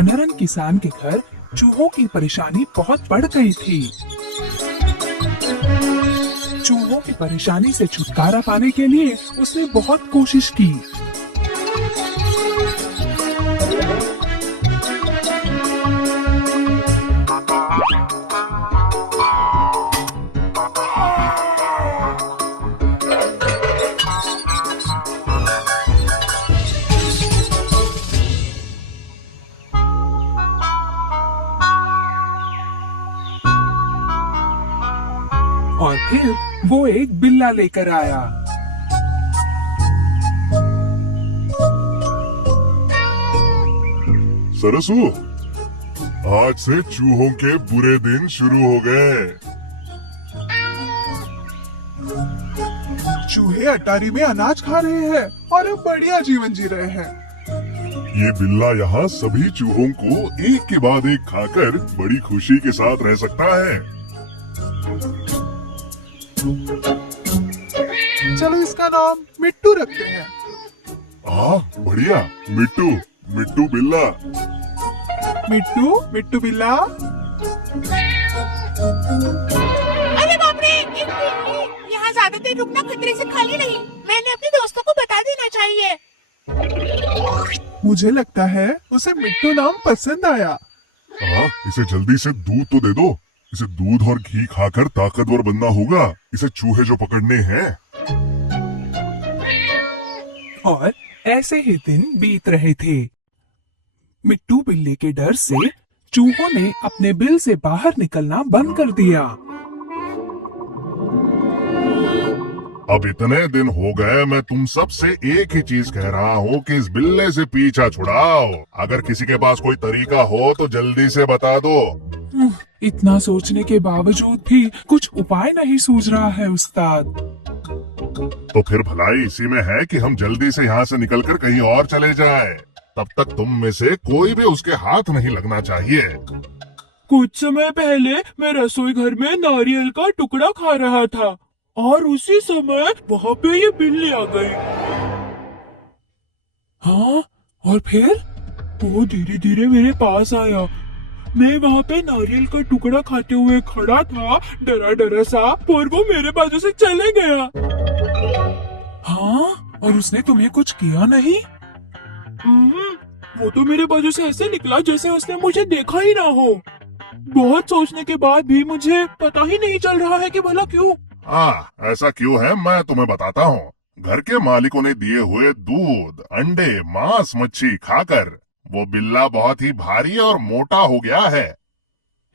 कनरन किसान के घर चूहों की परेशानी बहुत बढ़ गई थी। चूहों की परेशानी से छुटकारा पाने के लिए उसने बहुत कोशिश की। और फिर वो एक बिल्ला लेकर आया। सरसू, आज से चूहों के बुरे दिन शुरू हो गए। चूहे अटारी में अनाज खा रहे हैं और अब बढ़िया जीवन जी रहे हैं। ये बिल्ला यहाँ सभी चूहों को एक के बाद एक खाकर बड़ी खुशी के साथ रह सकता है। चलो इसका नाम मिट्टू रखते हैं। बढ़िया, मिट्टू, मिट्टू बिल्ला। मिट्टू, मिट्टू बिल्ला। अरे बाप रे, एक बिल्ली। यहाँ ज्यादा देर रुकना खतरे से खाली नहीं। मैंने अपने दोस्तों को बता देना चाहिए। मुझे लगता है उसे मिट्टू नाम पसंद आया। इसे जल्दी से दूध तो दे दो। इसे दूध और घी खाकर ताकतवर बनना होगा। इसे चूहे जो पकड़ने हैं। और ऐसे ही दिन बीत रहे थे। मिट्टू बिल्ली के डर से चूहों ने अपने बिल से बाहर निकलना बंद कर दिया। अब इतने दिन हो गए, मैं तुम सब से एक ही चीज कह रहा हूँ कि इस बिल्ले से पीछा छुड़ाओ। अगर किसी के पास कोई तरीका हो तो जल्दी से बता दो। इतना सोचने के बावजूद भी कुछ उपाय नहीं सूझ रहा है उस्ताद। तो फिर भलाई इसी में है कि हम जल्दी से यहाँ से निकलकर कहीं और चले जाएं। तब तक तुम में से कोई भी उसके हाथ नहीं लगना चाहिए। कुछ समय पहले मैं रसोई घर में नारियल का टुकड़ा खा रहा था और उसी समय वहाँ पे ये बिल्ली आ गई। हाँ, और फिर वो धीरे धीरे मेरे पास आया। मैं वहाँ पे नारियल का टुकड़ा खाते हुए खड़ा था, डरा डरा सा, और वो मेरे बाजू से चले गया। हाँ, और उसने तुम्हें कुछ किया नहीं? वो तो मेरे बाजू से ऐसे निकला जैसे उसने मुझे देखा ही ना हो। बहुत सोचने के बाद भी मुझे पता ही नहीं चल रहा है कि भला क्यों। ऐसा क्यों है, मैं तुम्हें बताता हूँ। घर के मालिकों ने दिए हुए दूध, अंडे, मांस, मच्छी खाकर वो बिल्ला बहुत ही भारी और मोटा हो गया है।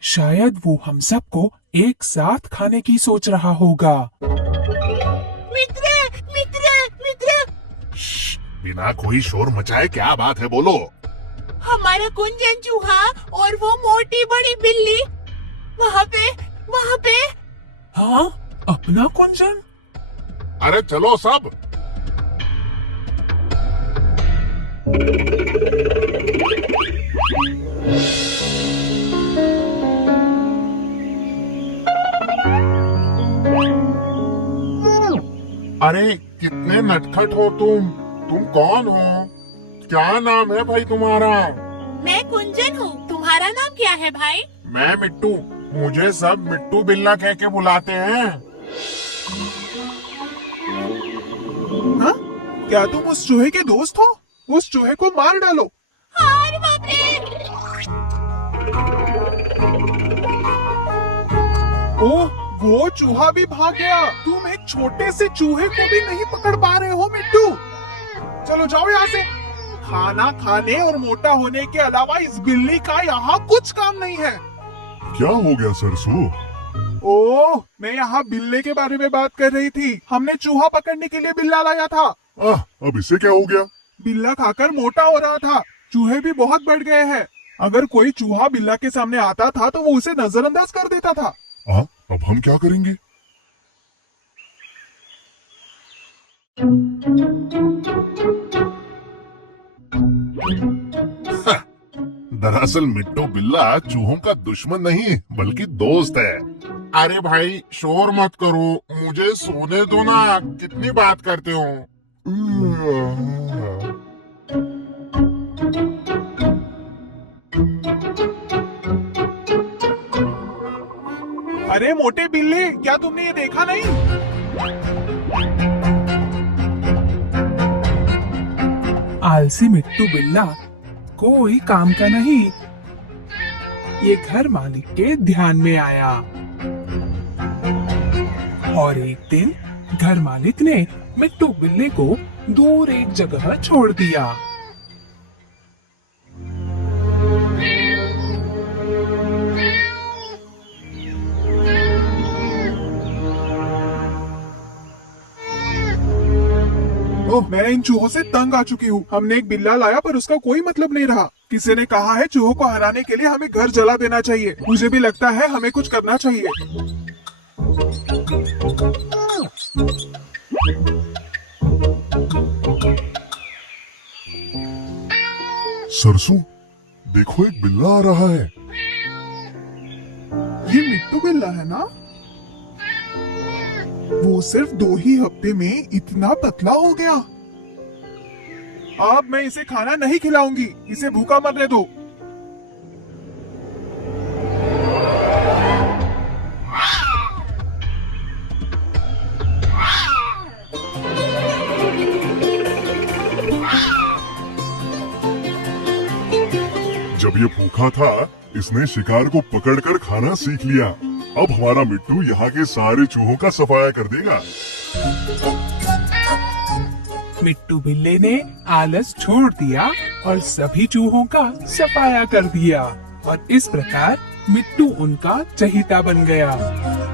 शायद वो हम सबको एक साथ खाने की सोच रहा होगा। मित्र, मित्र, मित्र। बिना कोई शोर मचाए क्या बात है, बोलो। हमारा कुंजन चूहा और वो मोटी बड़ी बिल्ली वहाँ पे। हाँ, अपना कुंजन? अरे चलो सब। अरे कितने नटखट हो तुम कौन हो? क्या नाम है भाई तुम्हारा? मैं कुंजन हूँ। तुम्हारा नाम क्या है भाई? मैं मिट्टू। मुझे सब मिट्टू बिल्ला कह के बुलाते हैं। हाँ? क्या तुम उस चूहे के दोस्त हो? उस चूहे को मार डालो। अरे बाप रे! ओह, वो चूहा भी भाग गया। तुम एक छोटे से चूहे को भी नहीं पकड़ पा रहे हो मिट्टू। चलो जाओ यहाँ से। खाना खाने और मोटा होने के अलावा इस बिल्ली का यहाँ कुछ काम नहीं है। क्या हो गया सरसू? ओह, मैं यहाँ बिल्ले के बारे में बात कर रही थी। हमने चूहा पकड़ने के लिए बिल्ला लाया था। अब इससे क्या हो गया? बिल्ला खाकर मोटा हो रहा था। चूहे भी बहुत बढ़ गए हैं। अगर कोई चूहा बिल्ला के सामने आता था तो वो उसे नजरअंदाज कर देता था। अब हम क्या करेंगे? दरअसल मिट्टू बिल्ला चूहों का दुश्मन नहीं बल्कि दोस्त है। अरे भाई शोर मत करो, मुझे सोने दो ना। कितनी बात करते हो? अरे मोटे बिल्ली, क्या तुमने ये देखा नहीं? आलसी मिट्टू बिल्ला कोई काम का नहीं। ये घर मालिक के ध्यान में आया और एक दिन घर मालिक ने मिट्टू बिल्ले को दूर एक जगह छोड़ दिया। ओह, मैं इन चूहों से तंग आ चुकी हूँ। हमने एक बिल्ला लाया पर उसका कोई मतलब नहीं रहा। किसी ने कहा है चूहों को हराने के लिए हमें घर जला देना चाहिए। मुझे भी लगता है हमें कुछ करना चाहिए। सरसों, देखो एक बिल्ला आ रहा है। ये मिट्टू बिल्ला है ना? वो सिर्फ 2 ही हफ्ते में इतना पतला हो गया। अब मैं इसे खाना नहीं खिलाऊंगी। इसे भूखा मरने दो। जब ये भूखा था, इसने शिकार को पकड़कर खाना सीख लिया। अब हमारा मिट्टू यहाँ के सारे चूहों का सफाया कर देगा। मिट्टू बिल्ले ने आलस छोड़ दिया और सभी चूहों का सफाया कर दिया और इस प्रकार मिट्टू उनका चहेता बन गया।